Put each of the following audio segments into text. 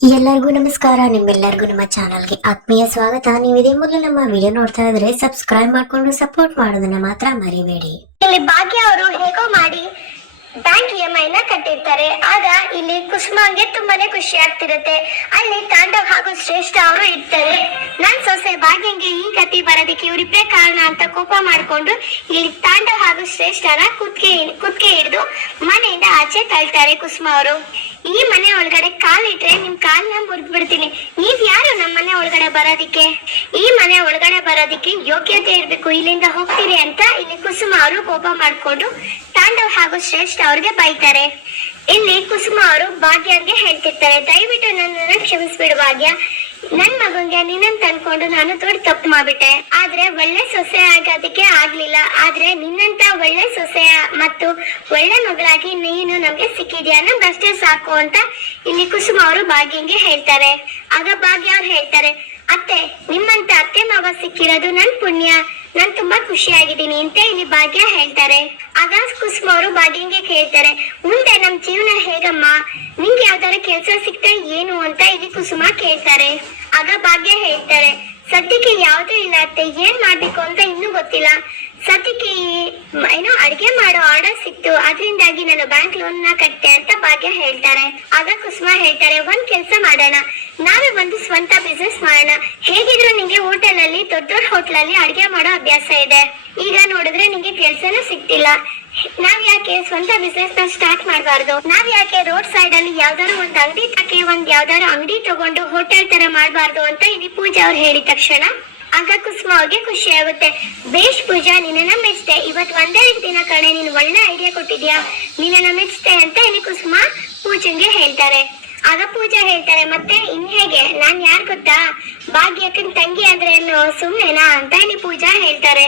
ಎಲ್ಲರಿಗೂ ನಮಸ್ಕಾರ, ನಿಮ್ಮೆಲ್ಲರಿಗೂ ನಮ್ಮ ಚಾನಲ್ಗೆ ಆತ್ಮೀಯ ಸ್ವಾಗತ. ನೀವಿದೆ ಮೊದಲು ನಮ್ಮ ವಿಡಿಯೋ ನೋಡ್ತಾ ಇದ್ರೆ ಸಬ್ಸ್ಕ್ರೈಬ್ ಮಾಡ್ಕೊಂಡು ಸಪೋರ್ಟ್ ಮಾಡೋದನ್ನ ಮಾತ್ರ ಮರಿಬೇಡಿ. ಇಲ್ಲಿ ಭಾಗ್ಯ ಅವರು ಹೇಗೋ ಮಾಡಿ ಬ್ಯಾಂಕ್ ಇ ಎಂ ಐ ಕಟ್ಟಿರ್ತಾರೆ. ಆಗ ಇಲ್ಲಿ ಕುಸುಮಾಂಗೆ ತುಂಬಾನೇ ಖುಷಿ ಆಗ್ತಿರುತ್ತೆ. ಅಲ್ಲಿ ತಾಂಡವ್ ಹಾಗೂ ಶ್ರೇಷ್ಠ ಅವರು ಇರ್ತಾರೆ. ನನ್ ಸೊಸೆ ಭಾಗ್ಯಂಗೆ ಈ ಗತಿ ಬರೋದಕ್ಕೆ ಇವರಿಬ್ಬರೇ ಕಾರಣ ಅಂತ ಕೋಪ ಮಾಡ್ಕೊಂಡು ಇಲ್ಲಿ ತಾಂಡವ್ ಹಾಗೂ ಶ್ರೇಷ್ಠನ ಕುತ್ಕೆ ಕುತ್ಕೆ ಹಿಡಿದು ಮನೆಯಿಂದ ಆಚೆ ತಳ್ತಾರೆ ಕುಸುಮ ಅವರು. ಈ ಮನೆ ಒಳಗಡೆ ಕಾಲಿಟ್ರೆ ನಿಮ್ ಕಾಲ್ನ ಮುರಿದ್ ಬಿಡ್ತೀನಿ ನೀವ್ ಯಾರು ನಮ್ಮ ಮನೆ ಒಳಗಡೆ ಬರೋದಿಕ್ಕೆ? ಈ ಮನೆ ಒಳಗಡೆ ಬರೋದಿಕ್ಕೆ ಯೋಗ್ಯತೆ ಇರ್ಬೇಕು. ಇಲ್ಲಿಂದ ಹೋಗ್ತೀರಿ ಅಂತ ಇಲ್ಲಿ ಕುಸುಮ ಅವರು ಕೋಪ ಮಾಡ್ಕೊಂಡು ತಾಂಡವ್ ಹಾಗೂ ಶ್ರೇಷ್ಠ ಅವ್ರಿಗೆ ಬೈತಾರೆ. ಇಲ್ಲಿ ಕುಸುಮ ಅವರು ಭಾಗ್ಯಂಗೆ ಹೇಳ್ತಿರ್ತಾರೆ. ದಯವಿಟ್ಟು ನನ್ನನ್ನು ಕ್ಷಮಿಸ್ಬಿಡು ಭಾಗ್ಯ. ನನ್ ಮಗಂಗೆ ನಿನ್ನನ್ ತಂದ್ಕೊಂಡು ನಾನು ದೊಡ್ಡ ತಪ್ಪು ಮಾಡ್ಬಿಟ್ಟೆ. ಆದ್ರೆ ಒಳ್ಳೆ ಸೊಸೆ ಆಗೋದಕ್ಕೆ ಆಗ್ಲಿಲ್ಲ. ಆದ್ರೆ ನಿನ್ನಂತ ಒಳ್ಳೆ ಸೊಸೆ ಮತ್ತು ಒಳ್ಳೆ ಮಗಳಾಗಿ ನೀನು ನಮ್ಗೆ ಸಿಕ್ಕಿದ್ಯಾ? ನಮ್ಗಷ್ಟೇ ಸಾಕು ಅಂತ ಇಲ್ಲಿ ಕುಸುಮ ಅವರು ಭಾಗ್ಯಂಗೆ ಹೇಳ್ತಾರೆ. ಆಗ ಭಾಗ್ಯ ಅವ್ರು ಹೇಳ್ತಾರೆ, ಅತ್ತೆ, ನಿಮ್ಮಂತ ಅತ್ತೆ ಮಾವ ಸಿಕ್ಕಿರೋದು ನನ್ ಪುಣ್ಯ. ನಾನ್ ತುಂಬಾ ಖುಷಿಯಾಗಿದ್ದೀನಿ ಅಂತ ಇಲ್ಲಿ ಭಾಗ್ಯ ಹೇಳ್ತಾರೆ. ಆಗ ಕುಸುಮ ಅವರು ಭಾಗ್ಯಂಗೆ ಕೇಳ್ತಾರೆ ಮುಂದೆ ನಮ್ ಜೀವನ ಹೇಗಮ್ಮ? ನಿಂಗೆ ಯಾವ್ದಾರ ಕೆಲ್ಸ ಸಿಗ್ತಾ ಏನು ಅಂತ ಇಲ್ಲಿ ಕುಸುಮ ಕೇಳ್ತಾರೆ. ಆಗ ಭಾಗ್ಯ ಹೇಳ್ತಾರೆ, ಸದ್ಯಕ್ಕೆ ಯಾವ್ದು ಇಲ್ಲ ಅತ್ತೆ, ಏನ್ ಮಾಡ್ಬೇಕು ಅಂತ ಇನ್ನೂ ಗೊತ್ತಿಲ್ಲ. ಸದ್ಯಕ್ಕೆ ಏನೋ ಅಡ್ಗೆ ಮಾಡೋ ಆರ್ಡರ್ ಸಿಕ್ತು, ಅದರಿಂದಾಗಿ ನಾನು ಬ್ಯಾಂಕ್ ಲೋನ್ನ ಕಟ್ಟೆ ಅಂತ ಭಾಗ್ಯ ಹೇಳ್ತಾರೆ. ಆಗ ಕುಸುಮ ಹೇಳ್ತಾರೆ, ಒಂದ್ ಕೆಲ್ಸ ಮಾಡೋಣ. ನಾವೇ ಒಂದು ಸ್ವಂತ ಬಿಸ್ನೆಸ್ ಮಾಡೋಣ. ಹೇಗಿದ್ರು ನಿಂಗೆ ಹೋಟೆಲ್ ಅಲ್ಲಿ ದೊಡ್ಡ ದೊಡ್ಡ ಹೋಟೆಲ್ ಅಲ್ಲಿ ಅಡ್ಗೆ ಮಾಡೋ ಅಭ್ಯಾಸ ಇದೆ. ಈಗ ನೋಡಿದ್ರೆ ನಿಂಗೆ ಕೆಲ್ಸನೂ ಸಿಗ್ತಿಲ್ಲ. ನಾವ್ ಯಾಕೆ ಸ್ವಂತ ಬಿಸ್ನೆಸ್ನ ಸ್ಟಾರ್ಟ್ ಮಾಡಬಾರ್ದು? ನಾವ್ ಯಾಕೆ ರೋಡ್ ಸೈಡ್ ಅಲ್ಲಿ ಯಾವ್ದಾದ್ರು ಒಂದ್ ಅಂಗಡಿ ತಕ್ಕೆ ಒಂದ್ ಯಾವ್ದಾದ್ರು ಅಂಗಡಿ ತಗೊಂಡು ಹೋಟೆಲ್ ತರ ಮಾಡಬಾರ್ದು ಅಂತ ಇಲ್ಲಿ ಪೂಜಾ ಅವ್ರು ಹೇಳಿದ ತಕ್ಷಣ? ಆಗ ಕುಸುಮ ಅವ್ರಿಗೆ ಖುಷಿ ಆಗುತ್ತೆ. ಬೇಷ್ ಪೂಜಾ ನಿನ್ನ ಮೆಚ್ಚಿದೆ ಇವತ್ ಒಂದೇ ದಿನ ಕಣೆ, ನೀನ್ ಒಳ್ಳೆ ಐಡಿಯಾ ಕೊಟ್ಟಿದ್ಯಾ? ನಿನ್ನ ಮೆಚ್ಚಿದೆ ಅಂತ ಇಲ್ಲಿ ಕುಸುಮ ಪೂಜೆಗೆ ಹೇಳ್ತಾರೆ. ಆಗ ಪೂಜಾ ಹೇಳ್ತಾರೆ, ಮತ್ತೆ ಇನ್ ಹೇಗೆ? ನಾನ್ ಯಾರ್ ಗೊತ್ತಾ? ಭಾಗ್ಯಕ್ಕನ್ ತಂಗಿ ಅಂದ್ರೆ ಸುಮ್ನೆನಾ? ಅಂತ ಇಲ್ಲಿ ಪೂಜಾ ಹೇಳ್ತಾರೆ.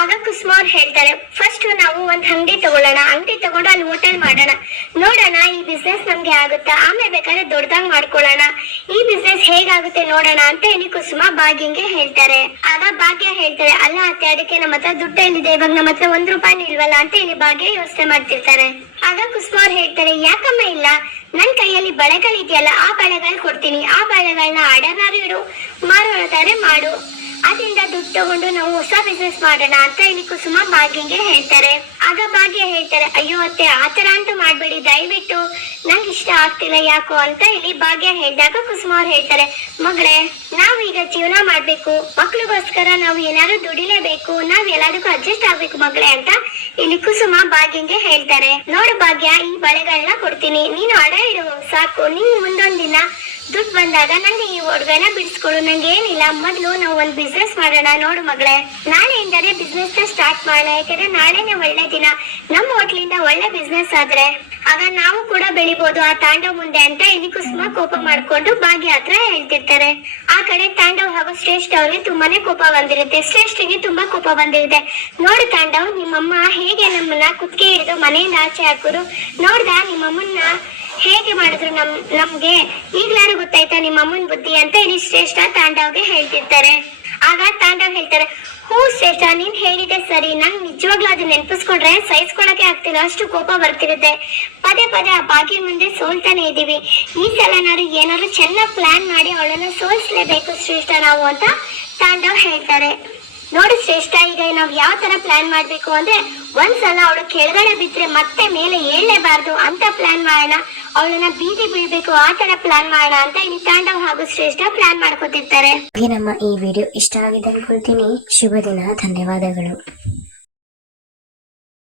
ಆಗ ಕುಸುಮ ಅವ್ರು ಹೇಳ್ತಾರೆ ಫಸ್ಟ್ ನಾವು ಒಂದ್ ಅಂಗಡಿ ತಗೊಳ್ಳೋಣ, ಅಂಗಡಿ ತಗೊಂಡು ಅಲ್ಲಿ ಹೋಟೆಲ್ ಮಾಡೋಣ. ನೋಡೋಣ, ಈ ಬಿಸ್ನೆಸ್ ನಮ್ಗೆ ಆಗುತ್ತಾ? ಆಮೇಲೆ ಬೇಕಾದ್ರೆ ದೊಡ್ಡದಾಗ್ ಮಾಡ್ಕೊಳ್ಳೋಣ. ಈ ಬಿಸ್ನೆಸ್ ಹೇಗಾಗುತ್ತೆ ನೋಡೋಣ ಅಂತ ಹೇಳಿ ಕುಸುಮ ಭಾಗ್ಯಂಗೆ ಹೇಳ್ತಾರೆ. ಆಗ ಭಾಗ್ಯ ಹೇಳ್ತಾರೆ, ಅಲ್ಲ ಅತ್ತೆ, ಅದಕ್ಕೆ ನಮ್ಮ ಹತ್ರ ದುಡ್ಡು ಏನಿದೆ ಇವಾಗ ನಮ್ಮ ಹತ್ರ ಒಂದ್ ರೂಪಾಯಿ ಇಲ್ವಲ್ಲ? ಅಂತ ಇಲ್ಲಿ ಭಾಗ್ಯ ಯೋಚನೆ ಮಾಡ್ತಿರ್ತಾರೆ. ಆಗ ಕುಸುಮ ಅವ್ರು ಹೇಳ್ತಾರೆ, ಯಾಕಮ್ಮ ಇಲ್ಲ? ನನ್ ಕೈಯಲ್ಲಿ ಬಳೆಗಳಿದೆಯಲ್ಲ, ಆ ಬಳೆಗಳು ಕೊಡ್ತೀನಿ. ಆ ಬಳೆಗಳನ್ನ ಆಡನಾರು ಇಡು ಮಾರೋದಾರೆ ಮಾಡು. ಅದರಿಂದ ದುಡ್ಡು ತಗೊಂಡು ನಾವು ಹೊಸ ಬಿಸ್ನೆಸ್ ಮಾಡೋಣ ಅಂತ ಇಲ್ಲಿ ಕುಸುಮ ಭಾಗ್ಯಂಗೆ ಹೇಳ್ತಾರೆ. ಆಗ ಭಾಗ್ಯ ಹೇಳ್ತಾರೆ, ಅಯ್ಯೋ ಅತ್ತೆ ಆತರ ಅಂತೂ ಮಾಡ್ಬೇಡಿ, ದಯವಿಟ್ಟು. ನಂಗೆ ಇಷ್ಟ ಆಗ್ತಿಲ್ಲ ಯಾಕೋ ಅಂತ ಇಲ್ಲಿ ಭಾಗ್ಯ ಹೇಳಿದಾಗ ಕುಸುಮ ಅವ್ರು ಹೇಳ್ತಾರೆ, ಮಗಳೇ ನಾವು ಈಗ ಜೀವನ ಮಾಡ್ಬೇಕು. ಮಕ್ಳಿಗೋಸ್ಕರ ನಾವು ಏನಾದ್ರು ದುಡಿಲೇಬೇಕು. ನಾವ್ ಎಲ್ಲದಕ್ಕೂ ಅಡ್ಜಸ್ಟ್ ಆಗ್ಬೇಕು ಮಗಳೇ ಅಂತ ಇಲ್ಲಿ ಕುಸುಮ ಭಾಗ್ಯಂಗೆ ಹೇಳ್ತಾರೆ. ನೋಡು ಭಾಗ್ಯ, ಈ ಬಳೆಗಳನ್ನ ಕೊಡ್ತೀನಿ. ನೀನು ಅಡ ಇಡು ಸಾಕು. ನೀನ್ ಮುಂದೊಂದಿನ ದಿನ ದುಡ್ಡು ಬಂದಾಗ ನಂಗೆ ಈ ಒಡವೆನ ಬಿಡಿಸ್ಕೊಡು. ನಂಗೆ ಏನಿಲ್ಲ, ಮೊದ್ಲು ನಾವು ಒಂದು ಬಿಸ್ನೆಸ್ ಮಾಡೋಣ, ನೋಡು ಮಗಳೇ. ನಾಳೆಯಿಂದಲೇ ಬಿಸ್ನೆಸ್ ಸ್ಟಾರ್ಟ್ ಮಾಡೋಣ ಯಾಕಂದ್ರೆ ನಾಳೆನೇ ಒಳ್ಳೆ ದಿನ. ನಮ್ಮ ಹೋಟ್ಲಿಂದ ಒಳ್ಳೆ ಬಿಸ್ನೆಸ್ ಆದ್ರೆ, ಆಗ ನಾವು ಕೂಡ ಬೆಳಿಬಹುದು ಆ ತಾಂಡವ್ ಮುಂದೆ ಅಂತ ಇಲ್ಲಿ ಕುಸುಮ ಕೋಪ ಮಾಡ್ಕೊಂಡು ಭಾಗ್ಯ ಹತ್ರ ಹೇಳ್ತಿರ್ತಾರೆ. ಆ ಕಡೆ ತಾಂಡವ್ ಹಾಗೂ ಶ್ರೇಷ್ಠ ಅವ್ರಿಗೆ ತುಂಬಾನೇ ಕೋಪ ಬಂದಿರುತ್ತೆ. ಶ್ರೇಷ್ಠಿಗೆ ತುಂಬಾ ಕೋಪ ಬಂದಿರುತ್ತೆ. ನೋಡು ತಾಂಡವ್, ನಿಮ್ಮಮ್ಮ ಹೇಗೆ ನಮ್ಮನ್ನ ಕುತ್ತಿಗೆ ಹಿಡಿದು ಮನೆಯಿಂದ ಆಚೆ ಹಾಕುರು ನೋಡ್ದ, ನಿಮ್ಮಮ್ಮನ್ನ ಹೇಗೆ ಮಾಡಿದ್ರು ನಮ್ ನಮ್ಗೆ? ಈಗ್ಲಾರು ಗೊತ್ತಾಯ್ತಾ ನಿಮ್ಮ ಅಮ್ಮನ ಬುದ್ಧಿ ಅಂತ ಇಲ್ಲಿ ಶ್ರೇಷ್ಠ ತಾಂಡವ್ಗೆ ಹೇಳ್ತಿರ್ತಾರೆ? ಆಗ ತಾಂಡವ್ ಹೇಳ್ತಾರೆ, ಹೂ ಶ್ರೇಷ್ಠ, ನೀನ್ ಹೇಳಿದೆ ಸರಿ. ನಂಗ್ ನಿಜವಾಗ್ಲೂ ಅದನ್ನ ನೆನ್ಪಿಸ್ಕೊಂಡ್ರೆ ಸಹಿಸ್ಕೊಳಕ್ಕೆ ಆಗ್ತಿಲ್ಲ. ಅಷ್ಟು ಕೋಪ ಬರ್ತಿರುತ್ತೆ. ಪದೇ ಪದೇ ಆ ಬಾಗಿಲ್ ಮುಂದೆ ಸೋಲ್ತಾನೆ ಇದೀವಿ ಈ ಸಲ ನಾನು ಏನಾದ್ರು ಚೆನ್ನಾಗಿ ಪ್ಲಾನ್ ಮಾಡಿ ಅವಳನ್ನ ಸೋಲಿಸ್ಲೇಬೇಕು ಶ್ರೇಷ್ಠ ನಾವು, ಅಂತ ತಾಂಡವ್ ಹೇಳ್ತಾರೆ. ನೋಡಿ ಶ್ರೇಷ್ಠ, ಈಗ ನಾವ್ ಯಾವ ತರ ಪ್ಲಾನ್ ಮಾಡ್ಬೇಕು ಅಂದ್ರೆ ಒಂದ್ಸಲ ಅವಳು ಕೆಳಗಡೆ ಬಿದ್ರೆ ಮತ್ತೆ ಮೇಲೆ ಏಳಲೇಬಾರ್ದು ಅಂತ ಪ್ಲಾನ್ ಮಾಡೋಣ. ಅವಳನ್ನ ಬೀದಿ ಬೀಳ್ಬೇಕು, ಆ ತರ ಪ್ಲಾನ್ ಮಾಡೋಣ ಅಂತ ಇಲ್ಲಿ ತಾಂಡವ್ ಹಾಗೂ ಶ್ರೇಷ್ಠ ಪ್ಲಾನ್ ಮಾಡ್ಕೊತಿರ್ತಾರೆ. ನಮ್ಮ ಈ ವಿಡಿಯೋ ಇಷ್ಟ ಆಗಿದೆ ಅನ್ಕೊಳ್ತೀನಿ. ಶುಭ ದಿನ, ಧನ್ಯವಾದಗಳು.